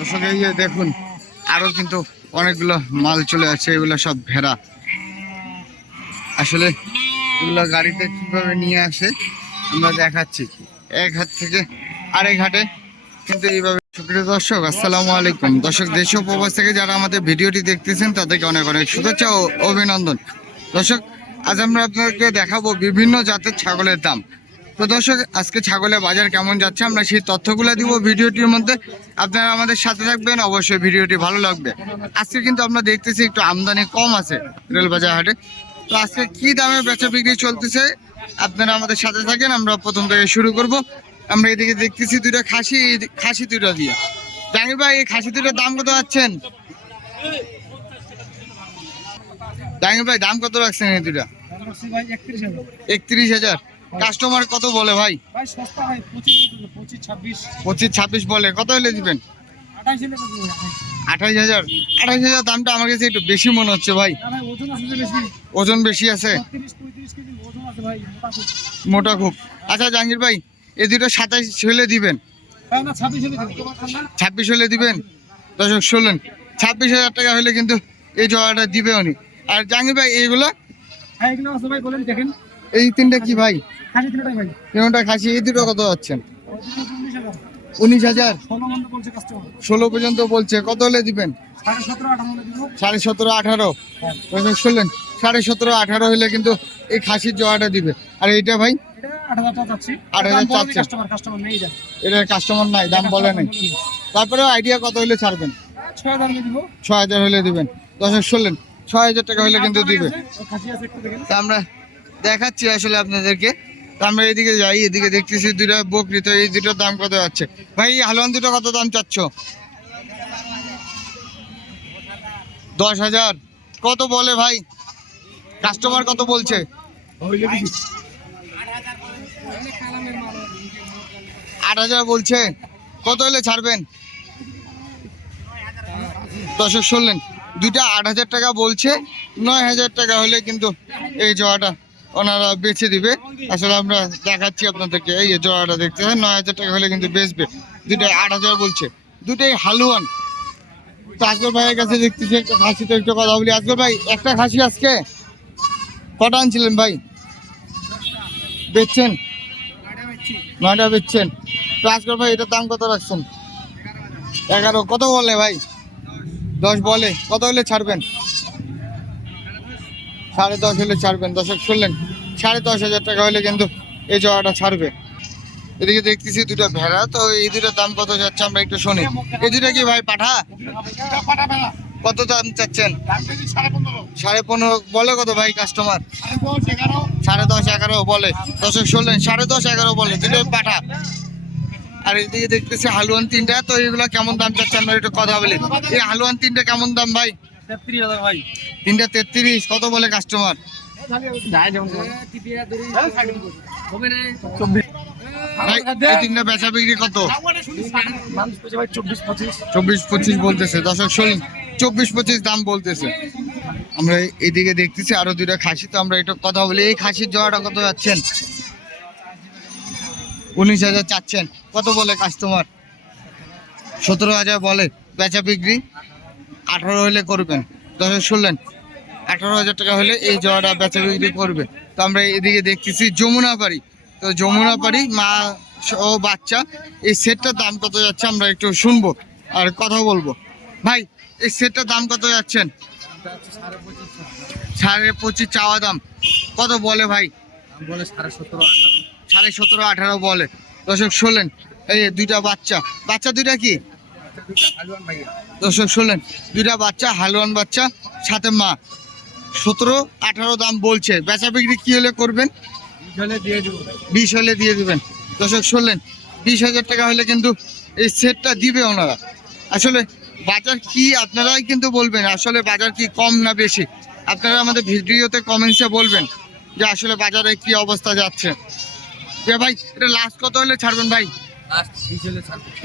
দর্শক, এই যে দেখুন, আরও কিন্তু অনেকগুলো মাল চলে আছে এগুলো সব ভেড়া। আসলে এগুলো গাড়িতে কীভাবে নিয়ে আসে, আমরা দেখাচ্ছি। এক হাট থেকে আরেক হাটে কিন্তু এইভাবে সুপ্রিয় দর্শক, আসসালামু আলাইকুম। দর্শক, দেশ ও প্রবাস থেকে যারা আমাদের ভিডিওটি দেখতেছেন, তাদেরকে অনেক অনেক শুভেচ্ছা ও অভিনন্দন। দর্শক, আজ আমরা আপনাদেরকে দেখাবো বিভিন্ন জাতের ছাগলের দাম। তো দর্শক, আজকে ছাগলের বাজার কেমন যাচ্ছে আমরা সেই তথ্যগুলো দিব ভিডিওটির মধ্যে। আপনারা আমাদের সাথে থাকবেন, অবশ্যই ভিডিওটি ভালো লাগবে। আজকে কিন্তু আমরা দেখতেছি একটু আমদানি কম আছে রেলবাজার হাটে। তো আজকে কি দামে বেচা বিক্রি চলতেছে, আপনারা আমাদের সাথে থাকেন, আমরা প্রথম থেকে শুরু করব। আমরা এদিকে দেখতেছি দুইটা খাসি খাসি দুইটা দিয়ে। জানি ভাই, এই খাসি দুইটার দাম কত পাচ্ছেন জানি ভাই, দাম কত রাখছেন এই একত্রিশ একত্রিশ হাজার। কাস্টমার কত বলে ভাই? ভাই সস্তা ভাই পঁচিশ ছাব্বিশ। বলে কত হলে দিবেন? আঠাশ হাজার টাকা দিবো। আঠাইশ হাজার। আঠাইশ হাজার দামটা আমার কাছে একটু বেশি মনে হচ্ছে ভাই। ওজন বেশি। আছে? মোটা খুব। আচ্ছা জাহাঙ্গীর ভাই এই দুটো সাতাইশ হলে দিবেন? ছাব্বিশ হলে দিবেন? দর্শক শুনলেন ছাব্বিশ হাজার টাকা হলে কিন্তু এই জোড়াটা দিবে উনি আর জাহাঙ্গীর ভাই এইগুলো? হ্যাঁ এগুলো ভাই বলেন দেখেন। এই তিনটা কি ভাই? তিনটা খাসি এই দুটো কত যাচ্ছেন? উনিশ হাজার। ষোলো পর্যন্ত বলছে কত হলে দিবেন? সাড়ে সতেরো আঠারো শুনলেন সাড়ে সতেরো আঠারো হলে কিন্তু এই খাসির জোড়াটা দিবে। আর এইটা ভাই? আট হাজার চাচ্ছি। চাচ্ছেন। কাস্টমার নেই দাম বলে নাই। তারপরে আইডিয়া কত হলে ছাড়বেন? ছয় হাজার হলে দিবেন। শুনলেন ছয় হাজার টাকা হলে কিন্তু দিবে। তা আমরা দেখাচ্ছি আসলে আপনাদেরকে। আমরা এদিকে যাই, এদিকে দেখতেছি দুইটা বকরি, তো এই দুটোর দাম কত যাচ্ছে? ভাই, হালুয়ান দুটো কত দাম চাচ্ছ? দশ হাজার। কত বলে ভাই? কাস্টমার কত বলছে? আট হাজার বলছে। কত হলে ছাড়বেন? দর্শক শুনলেন, দুইটা আট হাজার টাকা বলছে, নয় হাজার টাকা হলে কিন্তু এই জোয়াটা ওনারা বেচে দিবে। আসলে আমরা দেখাচ্ছি আপনাদেরকে, এই যে জোয়াটা দেখতে হয়, নয় হাজার টাকা হলে কিন্তু বেচবে। দুইটা আট হাজার বলছে। দুটাই হালুয়ান। তো আজকের ভাইয়ের কাছে দেখতেছি একটা খাসি, তো একটু কথা বলি। আজকের ভাই, একটা খাসি আজকে? কটা আনছিলেন ভাই? বেচছেন? নয়টা বেচছেন। তো আজকের ভাই, এটার দাম কত রাখছেন? এগারো। কত বলে ভাই? দশ বলে। কত হলে ছাড়বেন? সাড়ে দশ হলে ছাড়বেন দশক শুনলেন? সাড়ে দশ হাজার টাকা হলে কিন্তু এই জগাটা ছাড়বে। এদিকে দেখতেছি দুটো ভেড়া, তো এই দুটোর দাম কত যাচ্ছে আমরা একটু শুনি। এই দুটো কি ভাই পাঠা? কত দাম চাচ্ছেন? সাড়ে পনেরো, বলে কত ভাই কাস্টমার সাড়ে দশ এগারো বলে। দশক শুনলেন, সাড়ে দশ এগারো বলে, দুটো পাঠা। আর এদিকে দেখতেছি হালুয়ান তিনটা, তো এগুলো কেমন দাম চাচ্ছে আমরা একটু কথা বলি। এই হালুয়ান তিনটা কেমন দাম ভাই? ভাই। তিনটা তেত্রিশ কত বলে কাস্টমার তিনটা বেচা বিক্রি কত? মানুষ পেয়েছে ভাই চব্বিশ পঁচিশ বলতেছে। দর্শক শোন চব্বিশ পঁচিশ দাম বলতেছে। আমরা এদিকে দেখতেছি আরও দুইটা খাসি তো আমরা একটু কথা বলি। এই খাসির জোড়াটা কত যাচ্ছেন? উনিশ হাজার চাচ্ছেন। কত বলে কাস্টমার সতেরো হাজার বলে। বেচা বিক্রি? আঠারো হলে করবেন। দর্শক শুনলেন, আঠারো হাজার টাকা হলে এই জোড়াটা বেচা বিক্রি করবে তো আমরা এদিকে দেখতেছি যমুনা বাড়ি। তো যমুনা বাড়ি, মা ও বাচ্চা, এই সেটটার দাম কত যাচ্ছে আমরা একটু শুনব আর কথা বলব। ভাই, এই সেটটার দাম কত যাচ্ছেন? সাড়ে পঁচিশ চাওয়া দাম। কত বলে ভাই? বলে সাড়ে সতেরো আঠারো বলে। দর্শক শোলেন এই দুইটা বাচ্চা। বাচ্চা দুইটা কি? দর্শক শোলেন দুইটা বাচ্চা হালুয়ান বাচ্চা সাথে মা। সতেরো আঠারো দাম বলছে। বেচা বিক্রি কি হলে করবেন? বিশ হলে দিয়ে দিবেন। দর্শক শুনলেন বিশ হাজার টাকা হলে কিন্তু এই সেটটা দিবে ওনারা। আসলে বাজার কি আপনারাই কিন্তু বলবেন আসলে বাজার কি কম না বেশি? আপনারা আমাদের ভিডিওতে কমেন্টসে বলবেন যে আসলে বাজারে কি অবস্থা যাচ্ছে। যে ভাই এটা লাস্ট কত হলে ছাড়বেন ভাই?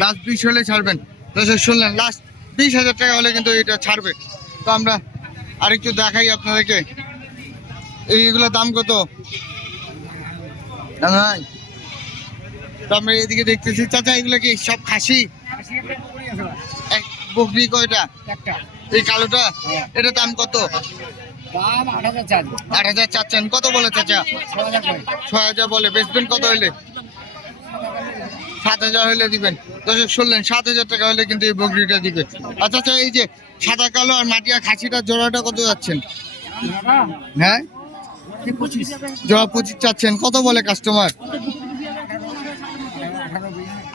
লাস্ট বিশ হলে ছাড়বেন। দর্শক শুনলেন লাস্ট বিশ হাজার টাকা হলে কিন্তু এটা ছাড়বে। তো আমরা আরেকটু দেখাই আপনাদেরকে। এইগুলোর দাম কত? আমরা এদিকে দেখতেছি। চাচা এগুলো কি সব খাসি? এক- বকরি কয়টা? এই কালোটা? হ্যাঁ। এটা দাম কত? আট হাজার চাচ্ছেন কত বলে চাচা? ছয় হাজার বলে। বেচবেন কত হলে সাত হাজার হলে দিবেন। দর্শক, শুনলেন, সাত হাজার টাকা হলে কিন্তু এই বকরিটা দিবে। আচ্ছা আচ্ছা এই যে সাদা, কালো আর মাটিয়া খাসিটার জোড়াটা কত যাচ্ছেন? হ্যাঁ? জোড়া পঁচিশ চাচ্ছেন। কত বলে কাস্টমার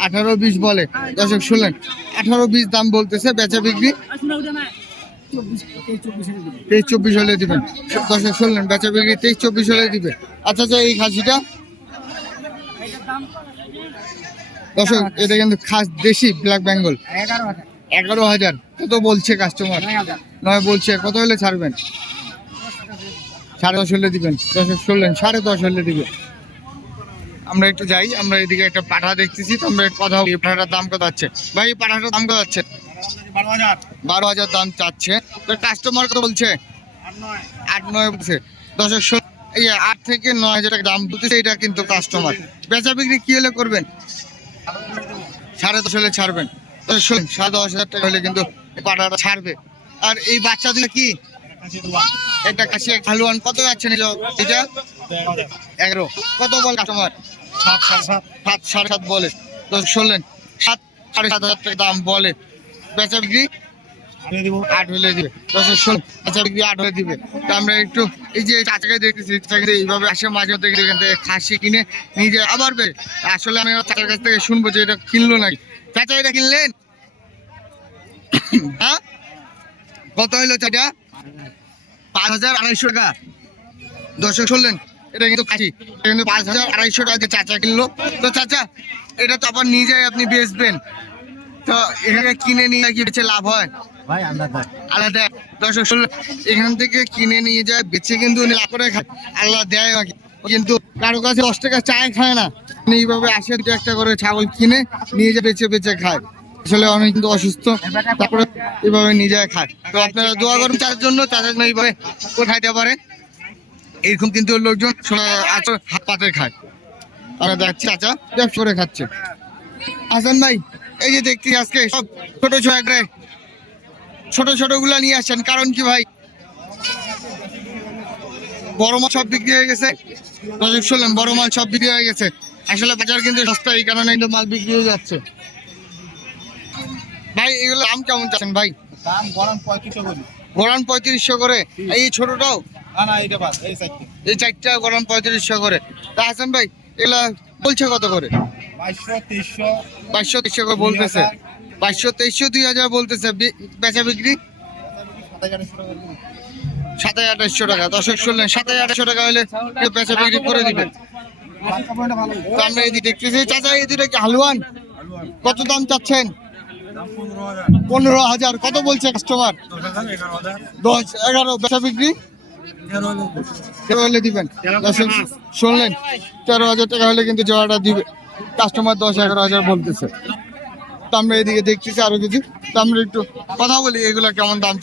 আঠারো বিশ বলে। দর্শক, শুনলেন, আঠারো বিশ দাম বলতেছে বেচা বিক্রি। তেইশ চব্বিশ হলে দিবেন। দর্শক, শুনলেন, বেচা বিক্রি তেইশ চব্বিশ হলে দিবে। আচ্ছা আচ্ছা এই খাসিটা? দর্শক এটা কিন্তু খাস দেশি ব্ল্যাক বেঙ্গল এগারো হাজার। কত বলছে কাস্টমার নয় বলছে কত হলে ছাড়বেন? সাড়ে দশ হলে দিবেন। দর্শক শুনলেন সাড়ে দশ হলে দিবে আমরা একটু যাই আমরা এদিকে একটা পাঠা দেখতেছি তো আমরা কথা বলি। এই পাঠাটার দাম কত আছে? ভাই এই পাঠাটার দাম কত আছে? বারো হাজার। দাম চাচ্ছে। তো কাস্টমার কত বলছে? আট নয়। বলছে। দর্শক এই আট থেকে নয় হাজার টাকা দাম বলতেছে এটা কিন্তু কাস্টমার বেচা বিক্রি কি হলে করবেন? সাড়ে দশ হলে ছাড়বেন। সাড়ে দশ হাজার টাকা হলে কিন্তু এই ছাড়বে। আর এই বাচ্চা দুটো কি? একটা কাশি হালুয়ান। কত যাচ্ছে নিল? এটা? এগারো। কত বল কাস্টমার সাত সাড়ে সাত। সাত সাড়ে সাত বলে। তো শুনলেন সাত সাড়ে সাত হাজার টাকা দাম বলে। বেচা বিক্রি কিনে নিজে এটা কিনলেন? হ্যাঁ? কত হইল পাঁচ হাজার আড়াইশো টাকা। শুনলেন এটা কিন্তু কিন্তু পাঁচ হাজার আড়াইশো টাকা চাচা কিনলো। তো চাচা, এটা তো আবার নিজে আপনি বেচবেন। তো এখানে কিনে নিয়ে কি লাভ হয়। ভাই আন্দাজ আলাদা দর্শক এখান থেকে কিনে নিয়ে যায়, বেচে কিন্তু লাভ করে খায়। আল্লাহ দেয় নাকি কিন্তু কারও কাছে দশ টাকা চায় খায় না। এইভাবে আসে, দু একটা করে ছাগল কিনে নিয়ে যায়, বেচে বেচে খায়। আসলে অনেক কিন্তু অসুস্থ, তারপরে এইভাবে নিয়ে যায়, খায়। তো আপনারা দোয়া করুন, তার জন্য জন্য এইভাবে খাইতে পারে। এরকম কিন্তু লোকজন হাত পাতে খায়। আমরা দেখছি চাচা ব্যবসা করে খাচ্ছে। হাসান ভাই, এই যে দেখছি আজকে সব ছোট ছোট ছোট ছোটগুলা নিয়ে আসছেন কারণ কি ভাই? বড় মাল সব বিক্রি হয়ে গেছে। দর্শক শুনলেন বড় মাল সব বিক্রি হয়ে গেছে। আসলে বাজার কিন্তু সস্তা এই কারণে কিন্তু মাল বিক্রি হয়ে যাচ্ছে। ভাই এগুলো দাম কেমন চাচ্ছেন ভাই? দাম গরম পঁয়ত্রিশশো করি। গরম পঁয়ত্রিশশো করে? এই ছোটটাও? এই চারটা গরম পঁয়ত্রিশশো করে। তা হাসান ভাই এগুলা বলছে কত করে? বাইশশো তেইশশো বাইশশো তেইশশো করে বলতেছে। বাইশশো তেইশশো দুই হাজার বলতেছে বেচা বিক্রি? সাতাশ আঠাশশো টাকা। দর্শক শুনলেন, সাতাশ আঠাশশো টাকা হলে বেচা বিক্রি করে দিবেন। আমরা দেখতেছি কি হালুয়ান? কত দাম চাচ্ছেন? পনেরো হাজার। কত বলছে কাস্টমার দশ, এগারো। বেচা বিক্রি? হলে দিবেন। শুনলেন, তেরো হাজার টাকা হলে কিন্তু জোড়াটা দিবে। কাস্টমার দশ, এগারো হাজার বলতেছে। তো আমরা এদিকে দেখতেছি আরও কিছু। তো আমরা একটু কথা বলি এগুলা কেমন দাম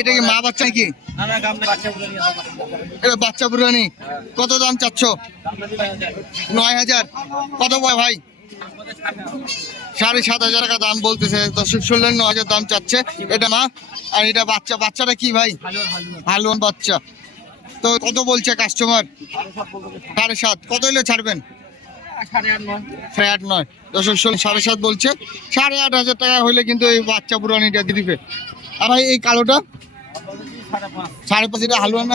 এটা কি মা বাচ্চা নাকি? এটা বাচ্চা পুরানি কত দাম চাচ্ছ? নয় হাজার। কত বয় ভাই? সাড়ে সাত হাজার টাকা দাম বলতেছে। দর্শক শুনলেন ন হাজার দাম চাচ্ছে। এটা মা? আর এটা বাচ্চা বাচ্চাটা কি ভাই? হালুয়ান বাচ্চা। তো কত বলছে কাস্টমার সাড়ে সাত। কত হলে ছাড়বেন? সাড়ে নয়। সাড়ে সাত বলছে। সাড়ে আট হাজার টাকা কিন্তু এই বাচ্চা দিবে। এই কালোটা? সাড়ে পাঁচ, এটা হালুয়ান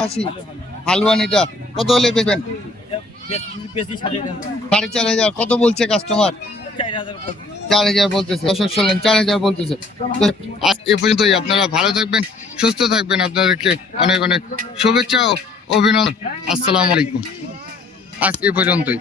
কত হলে বেচবেন সাড়ে চার হাজার। কত বলছে কাস্টমার চার হাজার চার হাজার বলতেছে। তো আজ এ পর্যন্তই। আপনারা ভালো থাকবেন, সুস্থ থাকবেন। আপনাদেরকে অনেক অনেক শুভেচ্ছা ও অভিনন্দন। আসসালামু আলাইকুম। আজ এ পর্যন্তই।